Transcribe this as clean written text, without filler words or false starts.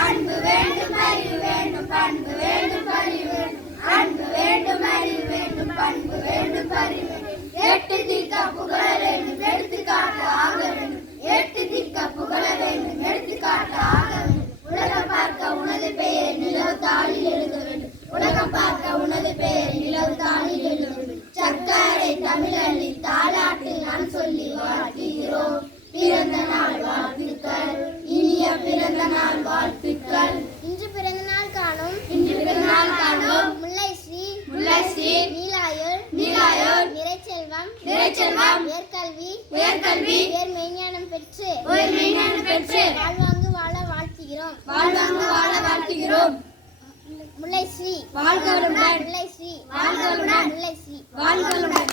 அன்பு வேண்டும் அறிவு வேண்டும் பண்பு வேண்டும் பரிவு வேண்டும் அன்பு வேண்டும் அறிவு வேண்டும் பண்பு வேண்டும் பரிவு வேண்டும் எட்டு திக்க புகழ வேண்டும் எடுத்துக்காட்ட ஆக வேண்டும் எட்டு திக்க புகழ வேண்டும் எடுத்துக்காட்ட ஆக வேண்டும் உலகம் பார்க்க உனது பெயர் நிலவு தாளில் எழுத வேண்டும் உலகம் பார்க்க உனது பெயர் நிலவு தாளில் எழுத வேண்டும் சர்க்கரை தமிழள்ளி தாலாட்டு நான் சொல்லி வாழ்கிறோம் பிறந்த நாள் வாழ்த்துக்கள் இனிய பிறந்த நாள் வாழ்த்துக்கள். இன்று பிறந்த நாள் காணும் முல்லைஸ்ரீ நீலாயுள் நிறைச்செல்வம் உயர்கல்வி உயர் மெய்ஞானம் பெற்று வாழ்வாங்கு வாழ வாழ்த்துகிறோம். முல்லைஸ்ரீ வாழ்க வளமுடன். முல்லைஸ்ரீ வாழ்க வளமுடன். முல்லைஸ்ரீ வாழ்க வளமுடன்.